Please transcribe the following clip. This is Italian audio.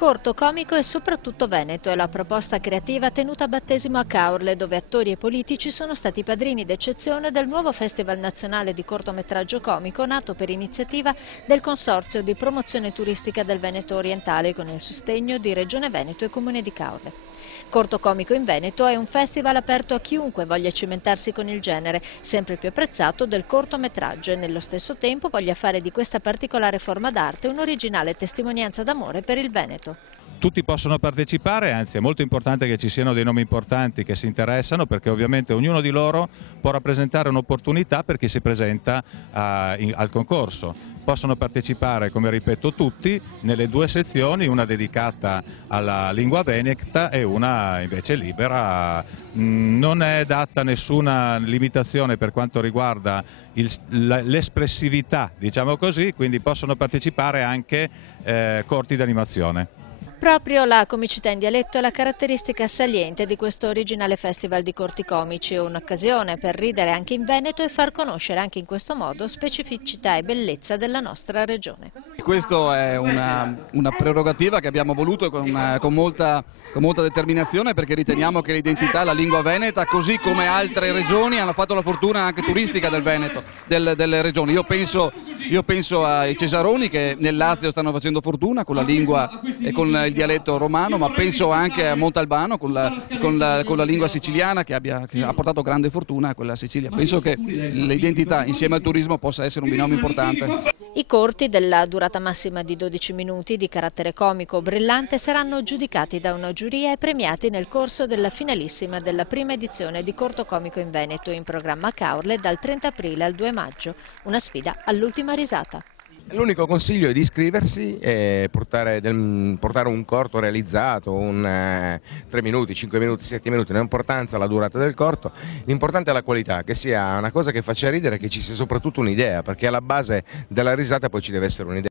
Corto, comico e soprattutto veneto è la proposta creativa tenuta a battesimo a Caorle, dove attori e politici sono stati padrini d'eccezione del nuovo Festival Nazionale di Cortometraggio Comico nato per iniziativa del Consorzio di Promozione Turistica del Veneto Orientale con il sostegno di Regione Veneto e Comune di Caorle. Corto Comico in Veneto è un festival aperto a chiunque voglia cimentarsi con il genere, sempre più apprezzato del cortometraggio e nello stesso tempo voglia fare di questa particolare forma d'arte un'originale testimonianza d'amore per il Veneto. Tutti possono partecipare, anzi è molto importante che ci siano dei nomi importanti che si interessano, perché ovviamente ognuno di loro può rappresentare un'opportunità per chi si presenta al concorso. Possono partecipare, come ripeto, tutti nelle due sezioni, una dedicata alla lingua veneta e una invece libera. Non è data nessuna limitazione per quanto riguarda l'espressività, diciamo così, quindi possono partecipare anche corti d'animazione. Proprio la comicità in dialetto è la caratteristica saliente di questo originale festival di corti comici, un'occasione per ridere anche in Veneto e far conoscere anche in questo modo specificità e bellezza della nostra regione. Questa è una prerogativa che abbiamo voluto con molta determinazione, perché riteniamo che l'identità, la lingua veneta, così come altre regioni, hanno fatto la fortuna anche turistica del Veneto, delle regioni. Io penso ai Cesaroni che nel Lazio stanno facendo fortuna con la lingua e con il dialetto romano, ma penso anche a Montalbano con la lingua siciliana che ha portato grande fortuna a quella Sicilia. Penso che l'identità insieme al turismo possa essere un binomio importante. I corti, della durata massima di 12 minuti, di carattere comico o brillante, saranno giudicati da una giuria e premiati nel corso della finalissima della prima edizione di Corto Comico in Veneto, in programma a Caorle dal 30 aprile al 2 maggio. Una sfida all'ultima risata. L'unico consiglio è di iscriversi e portare un corto realizzato, 3 minuti, 5 minuti, 7 minuti, non ha importanza la durata del corto, l'importante è la qualità, che sia una cosa che faccia ridere, che ci sia soprattutto un'idea, perché alla base della risata poi ci deve essere un'idea.